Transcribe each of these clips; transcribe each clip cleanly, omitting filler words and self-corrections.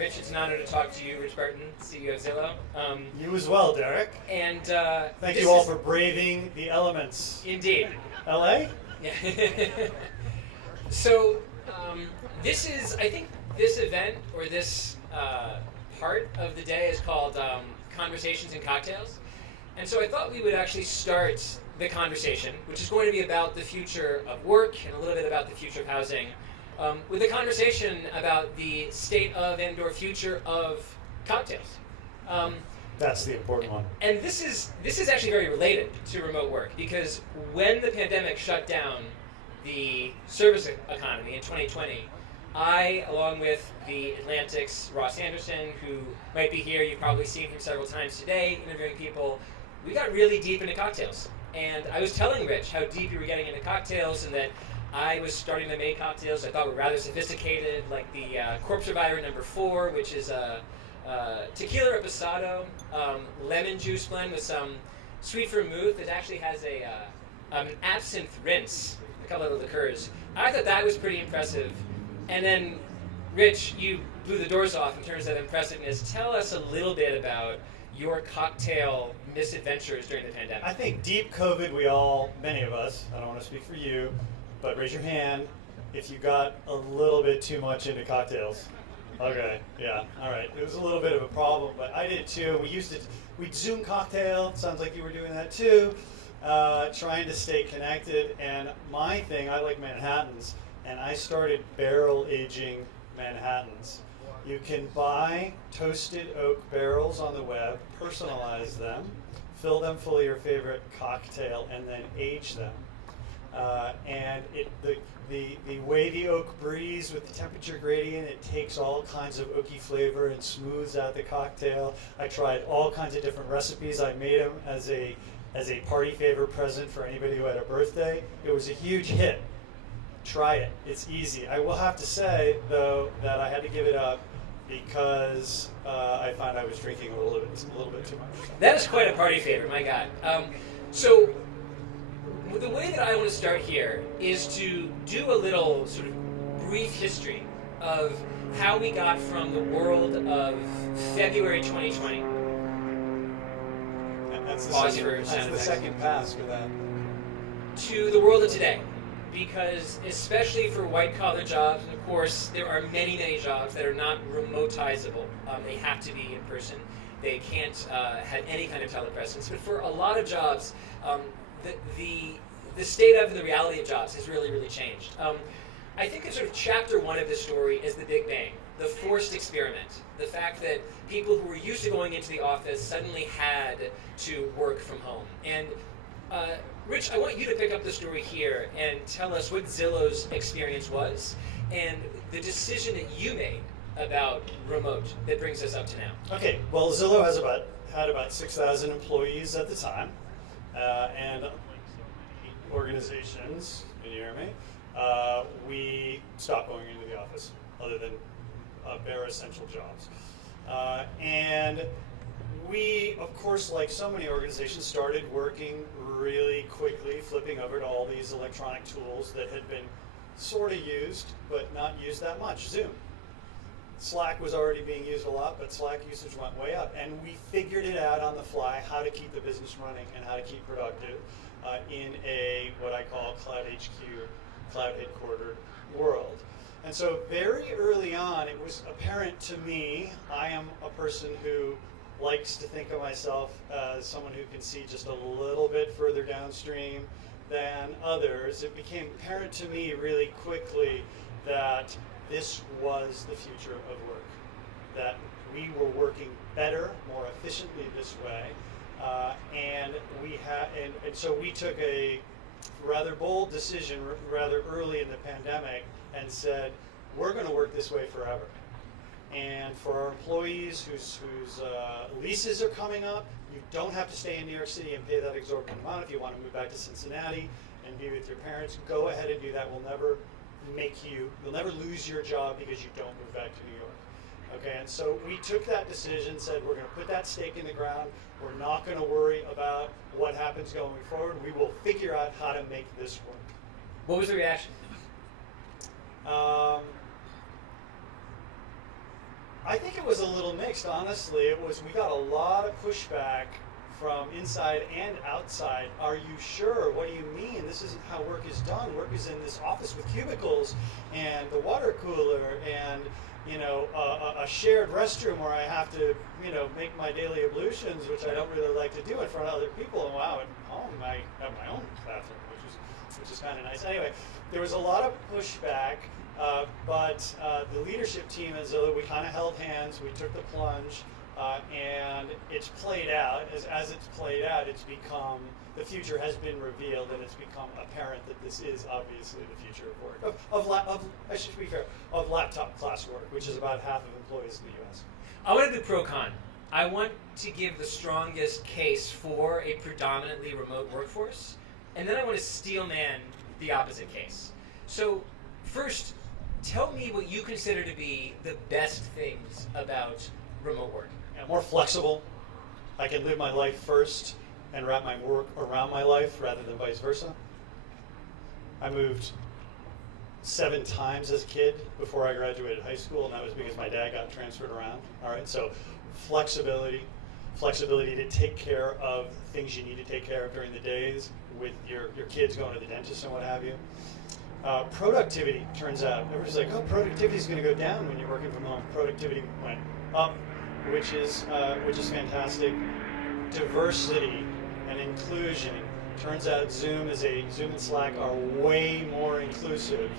Rich, it's an honor to talk to you, Rich Barton, CEO of Zillow. You as well, Derek. And Thank you all for braving the elements. Indeed. LA? Yeah. So this is, I think, this event or this part of the day is called Conversations and Cocktails. And so I thought we would actually start the conversation, which is going to be about the future of work and a little bit about the future of housing, with a conversation about the state of and/or future of cocktails. That's the important one. And this is actually very related to remote work, because when the pandemic shut down the service economy in 2020, I, along with the Atlantic's Ross Anderson, who might be here, you've probably seen him several times today, interviewing people, we got really deep into cocktails. And I was telling Rich how deep you were getting into cocktails, and that I was starting to make cocktails I thought were rather sophisticated, like the Corpse Survivor No. 4, which is a tequila reposado, lemon juice blend with some sweet vermouth that actually has an absinthe rinse, a couple of liqueurs. I thought that was pretty impressive. And then, Rich, you blew the doors off in terms of impressiveness. Tell us a little bit about your cocktail misadventures during the pandemic. I think deep COVID, many of us, I don't want to speak for you, but raise your hand if you got a little bit too much into cocktails. Okay, yeah, all right. It was a little bit of a problem, but I did too. We'd Zoom cocktail, sounds like you were doing that too, trying to stay connected. And my thing, I like Manhattans, and I started barrel aging Manhattans. You can buy toasted oak barrels on the web, personalize them, fill them full of your favorite cocktail, and then age them. And the way the oak breathes with the temperature gradient, it takes all kinds of oaky flavor and smooths out the cocktail. I tried all kinds of different recipes. I made them as a party favor present for anybody who had a birthday. It was a huge hit. Try it. It's easy. I will have to say, though, that I had to give it up because I found I was drinking a little bit too much. That is quite a party favor, my God. So the way that I want to start here is to do a little sort of brief history of how we got from the world of February 2020. That's the second pass for that. To the world of today. Because especially for white-collar jobs, and of course there are many, many jobs that are not remotizable. They have to be in person. They can't have any kind of telepresence. But for a lot of jobs, the state of the reality of jobs has really, really changed. I think that sort of chapter one of this story is the Big Bang, the forced experiment, the fact that people who were used to going into the office suddenly had to work from home. And Rich, I want you to pick up the story here and tell us what Zillow's experience was and the decision that you made about remote that brings us up to now. Okay, well, Zillow had about 6,000 employees at the time, and organizations, can you hear me? We stopped going into the office, other than bare essential jobs. And we, of course, like so many organizations, started working really quickly, flipping over to all these electronic tools that had been sort of used, but not used that much. Zoom. Slack was already being used a lot, but Slack usage went way up. And we figured it out on the fly, how to keep the business running and how to keep productive in a, what I call Cloud HQ, cloud-headquartered world. And so very early on, it was apparent to me, I am a person who likes to think of myself as someone who can see just a little bit further downstream than others. It became apparent to me really quickly that this was the future of work, that we were working better, more efficiently this way, and so we took a rather bold decision rather early in the pandemic and said, we're going to work this way forever. And for our employees whose leases are coming up, you don't have to stay in New York City and pay that exorbitant amount. If you want to move back to Cincinnati and be with your parents, go ahead and do that. You'll never lose your job because you don't move back to New York. Okay, and so we took that decision, said we're going to put that stake in the ground. We're not going to worry about what happens going forward. We will figure out how to make this work. What was the reaction? I think it was a little mixed, honestly. We got a lot of pushback from inside and outside. Are you sure? What do you mean? This isn't how work is done. Work is in this office with cubicles and the water cooler and a shared restroom where I have to make my daily ablutions, which I don't really like to do in front of other people. And wow, at home I have my own bathroom, which is kind of nice. Anyway, there was a lot of pushback. But the leadership team at Zillow, we kind of held hands, we took the plunge, and it's played out. As it's played out, it's become, the future has been revealed, and it's become apparent that this is obviously the future of work, I should be fair, of laptop class work, which is about half of employees in the US. I want to do pro-con. I want to give the strongest case for a predominantly remote workforce, and then I want to steel man the opposite case. So first, tell me what you consider to be the best things about remote work. Yeah, more flexible. I can live my life first and wrap my work around my life rather than vice versa. I moved 7 times as a kid before I graduated high school, and that was because my dad got transferred around. All right, so flexibility to take care of things you need to take care of during the days with your kids going to the dentist and what have you. Productivity, turns out, everybody's like, oh, productivity is going to go down when you're working from home. Productivity went up, which is fantastic. Diversity and inclusion. Turns out Zoom and Slack are way more inclusive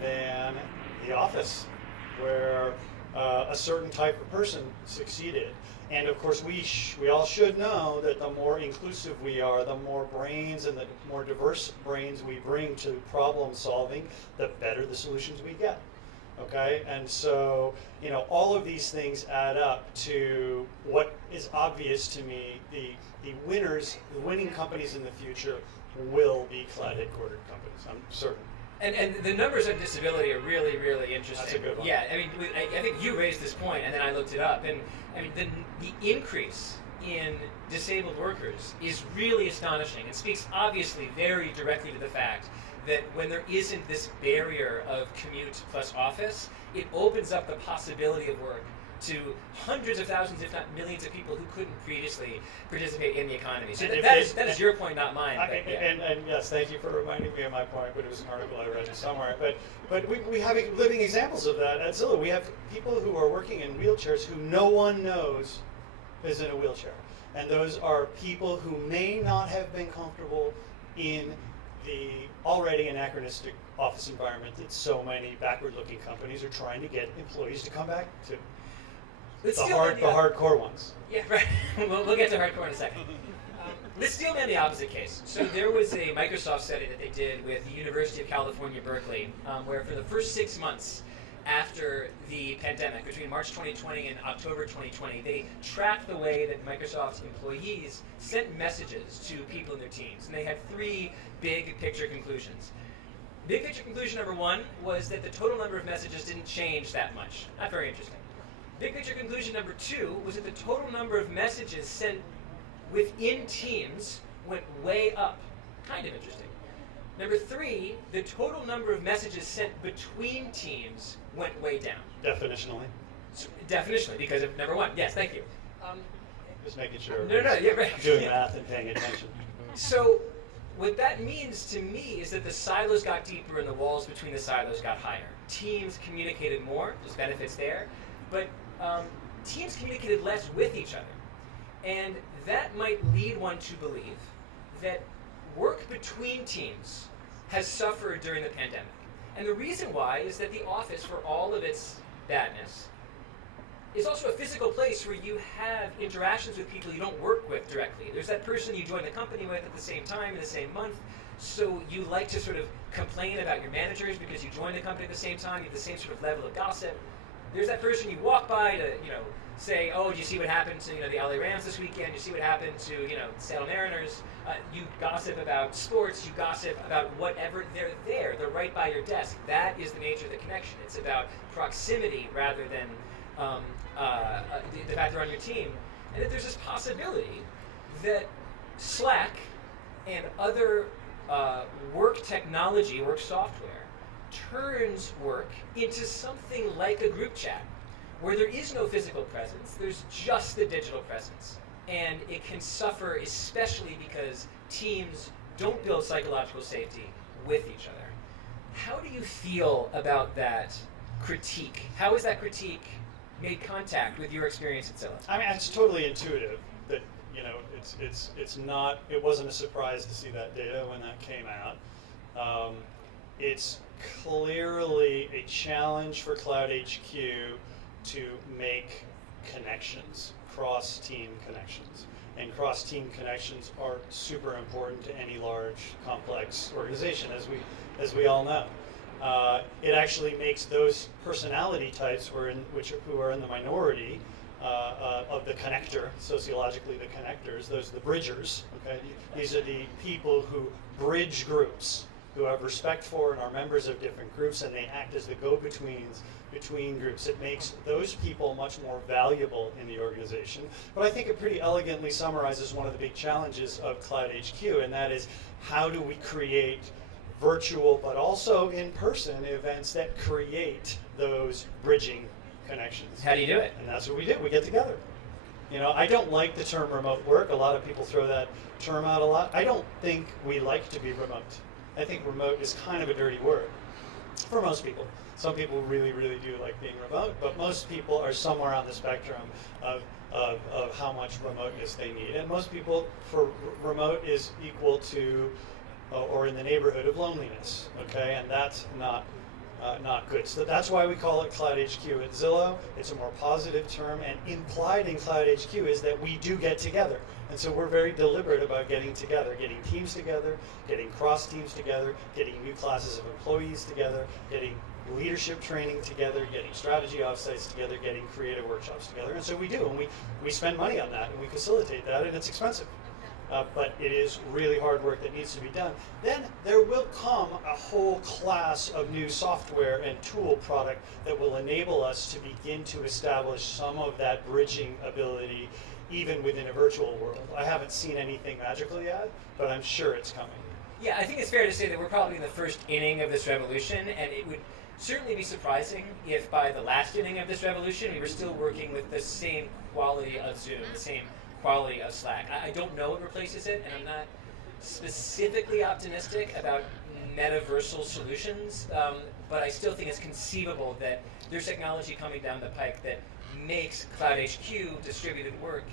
than the office, where a certain type of person succeeded. And of course, we all should know that the more inclusive we are, the more brains and the more diverse brains we bring to problem solving, the better the solutions we get. Okay, and so all of these things add up to what is obvious to me. The winning companies in the future will be cloud headquartered companies. I'm certain. And the numbers on disability are really, really interesting. That's a good one. Yeah, I mean, I think you raised this point, and then I looked it up, and I mean, the increase in disabled workers is really astonishing. It speaks obviously very directly to the fact that when there isn't this barrier of commute plus office, it opens up the possibility of work to hundreds of thousands, if not millions of people who couldn't previously participate in the economy. So that is your point, not mine. And yes, thank you for reminding me of my point, but it was an article I read somewhere. But we have living examples of that at Zillow. We have people who are working in wheelchairs who no one knows is in a wheelchair. And those are people who may not have been comfortable in the already anachronistic office environment that so many backward-looking companies are trying to get employees to come back to. The hardcore ones. Yeah, right. We'll get to hardcore in a second. Let's deal in the opposite case. So there was a Microsoft study that they did with the University of California, Berkeley, where for the first 6 months after the pandemic, between March 2020 and October 2020, they tracked the way that Microsoft's employees sent messages to people in their teams. And they had 3 big picture conclusions. Big picture conclusion number 1 was that the total number of messages didn't change that much. Not very interesting. Big picture conclusion number 2 was that the total number of messages sent within teams went way up. Kind of interesting. Number 3, the total number of messages sent between teams went way down. Definitionally. So, definitionally, because of number 1. Yes, thank you. Just making sure. No, yeah, right. Doing math and paying attention. So what that means to me is that the silos got deeper and the walls between the silos got higher. Teams communicated more, there's benefits there, but teams communicated less with each other. And that might lead one to believe that work between teams has suffered during the pandemic. And the reason why is that the office, for all of its badness, is also a physical place where you have interactions with people you don't work with directly. There's that person you join the company with at the same time in the same month, so you like to sort of complain about your managers because you joined the company at the same time, you have the same sort of level of gossip. There's that person you walk by to, say, oh, do you see what happened to, the LA Rams this weekend? You see what happened to, the Seattle Mariners? You gossip about sports, you gossip about whatever. They're there, they're right by your desk. That is the nature of the connection. It's about proximity rather than the fact they're on your team. And that there's this possibility that Slack and other work technology, work software, turns work into something like a group chat, where there is no physical presence, there's just the digital presence. And it can suffer, especially because teams don't build psychological safety with each other. How do you feel about that critique? How has that critique made contact with your experience at Zillow? I mean, it's totally intuitive that, you know, it's not, it wasn't a surprise to see that data when that came out. It's clearly a challenge for Cloud HQ to make connections, cross-team connections. And cross-team connections are super important to any large, complex organization, as we all know. It actually makes those personality types who are in the minority of the connector, sociologically the connectors, the bridgers. Okay, these are the people who bridge groups, who have respect for and are members of different groups, and they act as the go-betweens between groups. It makes those people much more valuable in the organization. But I think it pretty elegantly summarizes one of the big challenges of Cloud HQ, and that is, how do we create virtual but also in-person events that create those bridging connections? How do you do it? And that's what we do. We get together. You know, I don't like the term remote work. A lot of people throw that term out a lot. I don't think we like to be remote. I think remote is kind of a dirty word for most people. Some people really, really do like being remote, but most people are somewhere on the spectrum of how much remoteness they need. And most people, for remote is equal to or in the neighborhood of loneliness, okay? And that's not good. So that's why we call it Cloud HQ at Zillow. It's a more positive term, and implied in Cloud HQ is that we do get together. And so we're very deliberate about getting together, getting teams together, getting cross teams together, getting new classes of employees together, getting leadership training together, getting strategy offsites together, getting creative workshops together. And so we do, and we spend money on that, and we facilitate that, and it's expensive. But it is really hard work that needs to be done. Then there will come a whole class of new software and tool product that will enable us to begin to establish some of that bridging ability even within a virtual world. I haven't seen anything magical yet, but I'm sure it's coming. Yeah, I think it's fair to say that we're probably in the first inning of this revolution, and it would certainly be surprising if by the last inning of this revolution we were still working with the same quality of Zoom, the same quality of Slack. I don't know what replaces it, and I'm not specifically optimistic about metaversal solutions, but I still think it's conceivable that there's technology coming down the pike that makes Cloud HQ distributed work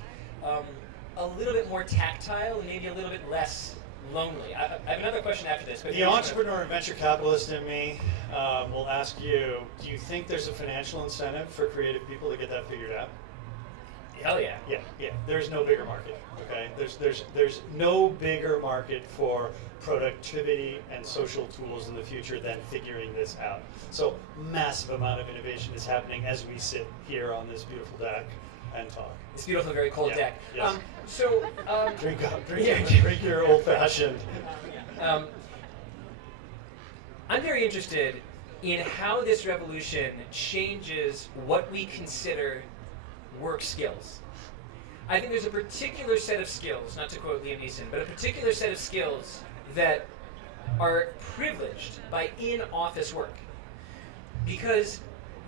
a little bit more tactile and maybe a little bit less lonely. I have another question after this. But the entrepreneur and venture capitalist in me will ask you, do you think there's a financial incentive for creative people to get that figured out? Hell yeah. Yeah. There's no bigger market. Okay. There's no bigger market for productivity and social tools in the future than figuring this out. So massive amount of innovation is happening as we sit here on this beautiful deck and talk. This beautiful, very cold deck. Yes. Drink your old fashioned. I'm very interested in how this revolution changes what we consider work skills. I think there's a particular set of skills, not to quote Liam Neeson, but a particular set of skills that are privileged by in-office work. Because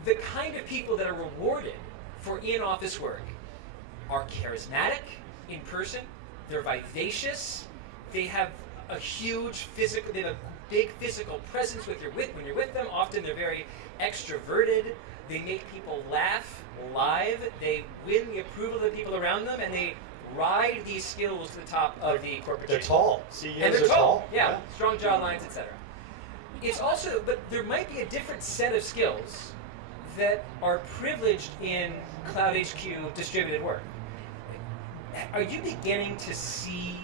the kind of people that are rewarded for in-office work are charismatic in person, they're vivacious, they have a big physical presence when you're with them. Often they're very extroverted. They make people laugh live. They win the approval of the people around them, and they ride these skills to the top of the corporate chain. They're tall. CEOs and they're are tall. Yeah, strong jaw lines, etc. It's also, but there might be a different set of skills that are privileged in Cloud HQ distributed work. Are you beginning to see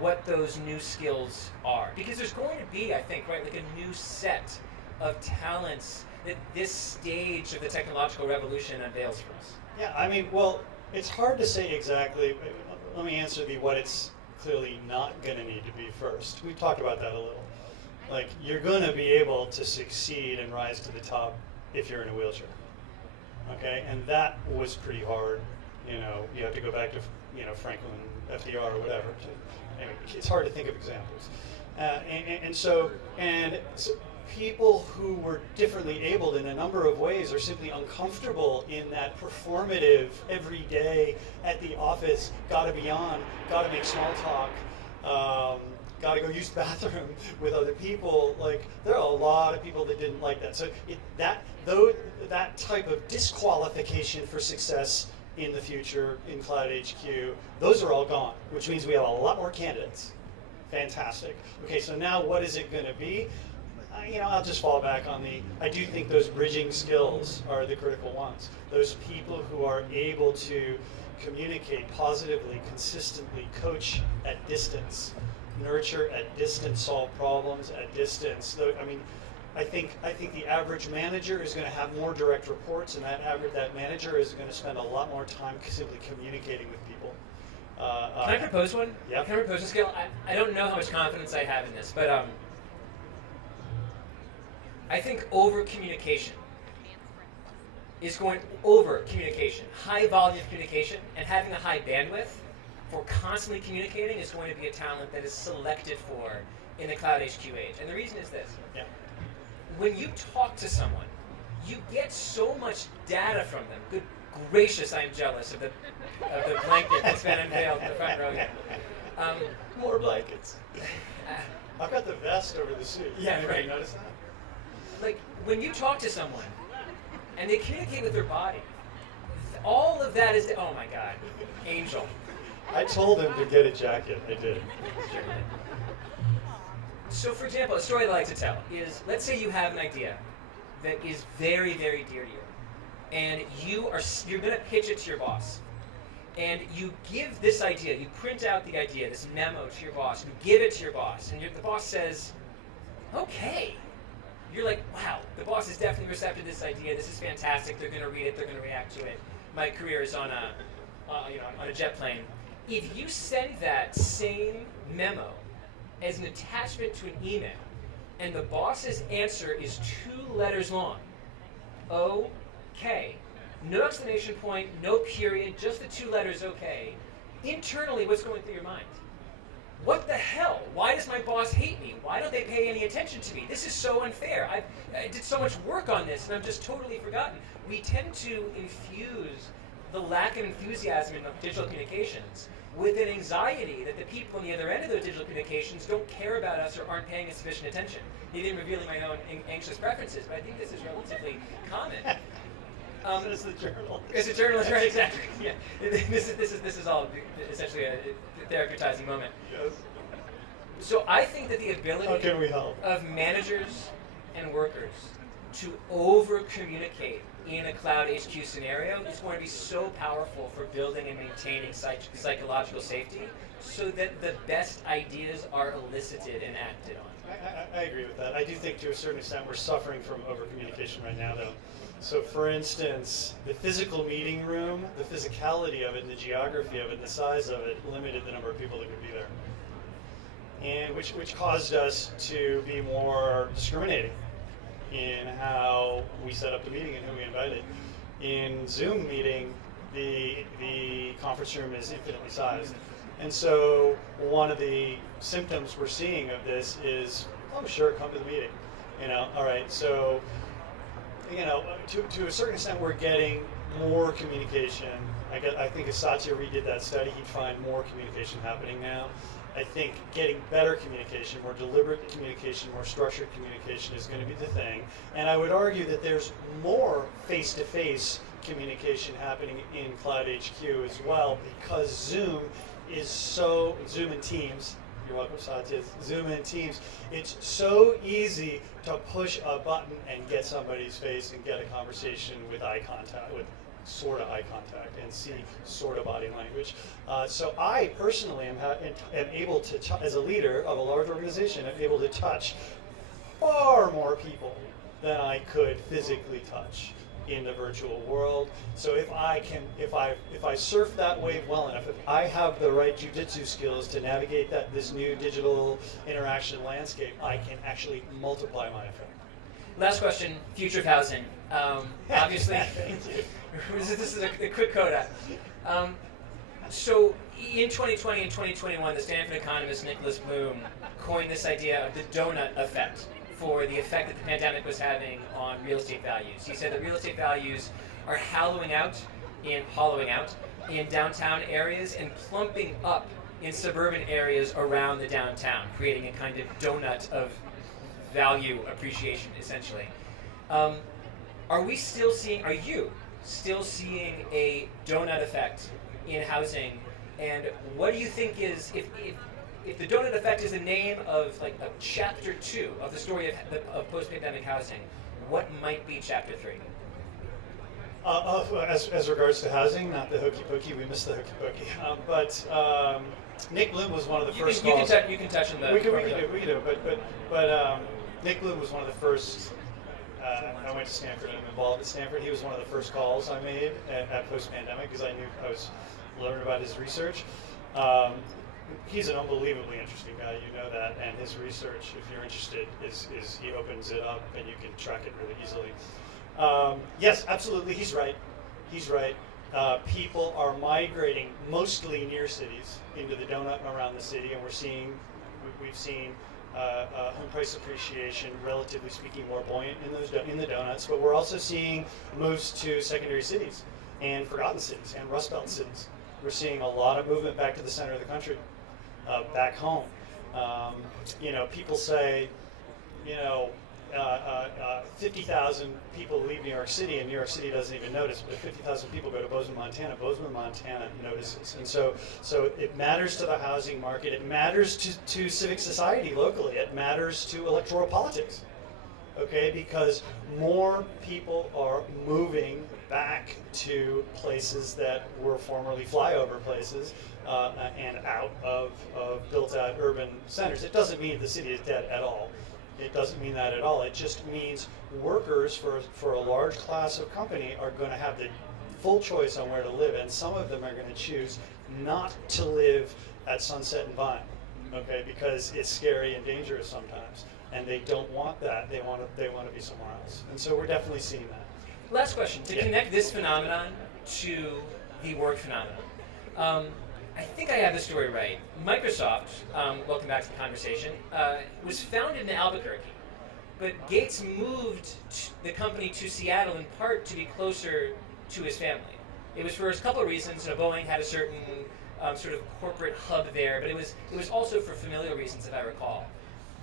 what those new skills are? Because there's going to be, I think, right, like a new set of talents that this stage of the technological revolution unveils for us. Yeah, I mean, well, it's hard to say exactly. Let me answer what it's clearly not going to need to be first. We've talked about that a little. Like, you're going to be able to succeed and rise to the top if you're in a wheelchair. Okay, and that was pretty hard. You know, you have to go back to, Franklin, FDR, or whatever. Anyway, it's hard to think of examples. So people who were differently abled in a number of ways are simply uncomfortable in that performative, every day at the office, gotta be on, gotta make small talk, gotta go use the bathroom with other people. Like, there are a lot of people that didn't like that. So that type of disqualification for success in the future in Cloud HQ, those are all gone, which means we have a lot more candidates. Fantastic. Okay, so now what is it going to be? I'll just fall back on I do think those bridging skills are the critical ones. Those people who are able to communicate positively, consistently, coach at distance, nurture at distance, solve problems at distance. I think the average manager is going to have more direct reports, and that manager is going to spend a lot more time simply communicating with people. Can I propose one? Yeah. Can I propose a skill? I don't know how much confidence I have in this, but I think over-communication, high volume of communication, and having a high bandwidth for constantly communicating is going to be a talent that is selected for in the Cloud HQ age. And the reason is this. Yeah. When you talk to someone, you get so much data from them. Good gracious, I'm jealous of the blanket that's been unveiled in the front row here. More blankets. I've got the vest over the suit. Yeah, Anybody right. notice that? Like, when you talk to someone and they communicate with their body, all of that is, oh my God, angel. I told him to get a jacket. I did. So, for example, a story that I like to tell is, let's say you have an idea that is very, very dear to you, and you're going to pitch it to your boss, and you give this idea, you print out the idea, this memo to your boss, you give it to your boss, and the boss says, okay. You're like, wow, the boss is definitely receptive to this idea. This is fantastic. They're going to read it. They're going to react to it. My career is on a jet plane. If you send that same memo as an attachment to an email, and the boss's answer is 2 letters long, okay, no exclamation point, no period, just the 2 letters, okay. Internally, what's going through your mind? What the hell? Why does my boss hate me? Why don't they pay any attention to me? This is so unfair. I did so much work on this, and I'm just totally forgotten. We tend to infuse the lack of enthusiasm in digital communications with an anxiety that the people on the other end of those digital communications don't care about us or aren't paying us sufficient attention. Even revealing my own anxious preferences, but I think this is relatively common. It's the journal. It's a journal, right? Exactly. Yeah. This is all essentially a therapeutic moment. Yes. So I think that the ability How can we help? of managers and workers to over-communicate in a Cloud HQ scenario is going to be so powerful for building and maintaining psychological safety, so that the best ideas are elicited and acted on. I agree with that. I do think to a certain extent we're suffering from over-communication right now, though. So, for instance, the physical meeting room, the physicality of it, and the geography of it, and the size of it limited the number of people that could be there, and which caused us to be more discriminating in how we set up the meeting and who we invited. In Zoom meeting, the conference room is infinitely sized, and so one of the symptoms we're seeing of this is, oh sure, come to the meeting, all right, so. To a certain extent, we're getting more communication. I think if Satya redid that study, he'd find more communication happening now. I think getting better communication, more deliberate communication, more structured communication is going to be the thing. And I would argue that there's more face-to-face communication happening in Cloud HQ as well, because Zoom and Teams, you're welcome, Satya, Zoom and Teams, it's so easy to push a button and get somebody's face and get a conversation with eye contact, with sort of eye contact, and see sort of body language. So I personally am able to, as a leader of a large organization, I'm able to touch far more people than I could physically touch in the virtual world. So if I surf that wave well enough, if I have the right jujitsu skills to navigate this new digital interaction landscape, I can actually multiply my effect. Last question, future of housing. Obviously, Thank you. this is a quick coda. So in 2020 and 2021, the Stanford economist Nicholas Bloom coined this idea of the donut effect for the effect that the pandemic was having on real estate values. He said that real estate values are hollowing out in downtown areas and plumping up in suburban areas around the downtown, creating a kind of donut of value appreciation, essentially. Are you still seeing a donut effect in housing? And what do you think is, if the donut effect is the name of like a chapter 2 of the story of post-pandemic housing, what might be chapter 3? As regards to housing, not the hokey pokey, we missed the hokey pokey. But Nick Bloom was one of the first calls. You can touch on that. We can do. But Nick Bloom was one of the first. I went to Stanford and I'm involved at Stanford. He was one of the first calls I made at post-pandemic because I knew I was learning about his research. He's an unbelievably interesting guy, you know that, and his research, if you're interested, is he opens it up and you can track it really easily. Yes, absolutely, he's right. People are migrating mostly near cities into the donut around the city, and we've seen home price appreciation, relatively speaking, more buoyant in the donuts, but we're also seeing moves to secondary cities and forgotten cities and Rust Belt cities. We're seeing a lot of movement back to the center of the country, back home. People say, 50,000 people leave New York City, and New York City doesn't even notice, but 50,000 people go to Bozeman, Montana. Bozeman, Montana notices. And so it matters to the housing market. It matters to civic society locally. It matters to electoral politics, okay? Because more people are moving back to places that were formerly flyover places and out of built-out urban centers. It doesn't mean the city is dead at all. It doesn't mean that at all. It just means workers for a large class of company are going to have the full choice on where to live, and some of them are going to choose not to live at Sunset and Vine, okay, because it's scary and dangerous sometimes, and they don't want that. They want to be somewhere else, and so we're definitely seeing that. Last question, to connect this phenomenon to the work phenomenon. I think I have the story right. Microsoft, welcome back to the conversation, was founded in Albuquerque, but Gates moved the company to Seattle in part to be closer to his family. It was for a couple of reasons. Boeing had a certain sort of corporate hub there, but it was also for familial reasons, if I recall.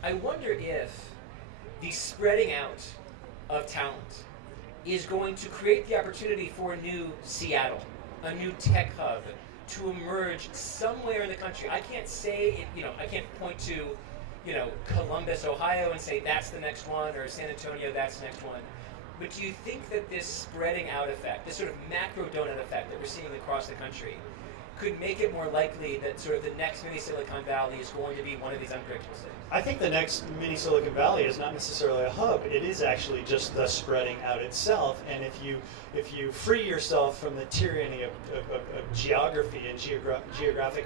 I wonder if the spreading out of talent is going to create the opportunity for a new Seattle, a new tech hub, to emerge somewhere in the country. I can't say, I can't point to, Columbus, Ohio and say that's the next one, or San Antonio, that's the next one. But do you think that this spreading out effect, this sort of macro donut effect that we're seeing across the country, could make it more likely that sort of the next mini Silicon Valley is going to be one of these unpredictable cities? I think the next mini Silicon Valley is not necessarily a hub. It is actually just the spreading out itself. And if you free yourself from the tyranny of geography and geographic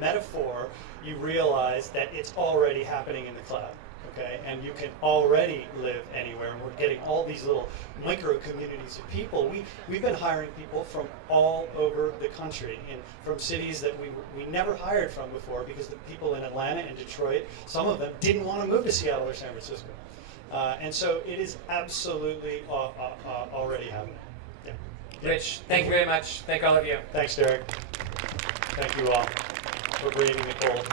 metaphor, you realize that it's already happening in the cloud. Okay, and you can already live anywhere, and we're getting all these little micro communities of people. We've been hiring people from all over the country, and from cities that we never hired from before, because the people in Atlanta and Detroit, some of them didn't want to move to Seattle or San Francisco, and so it is absolutely already happening. Yeah. Rich, thank you very much. Thank all of you. Thanks, Derek. Thank you all for braving the cold.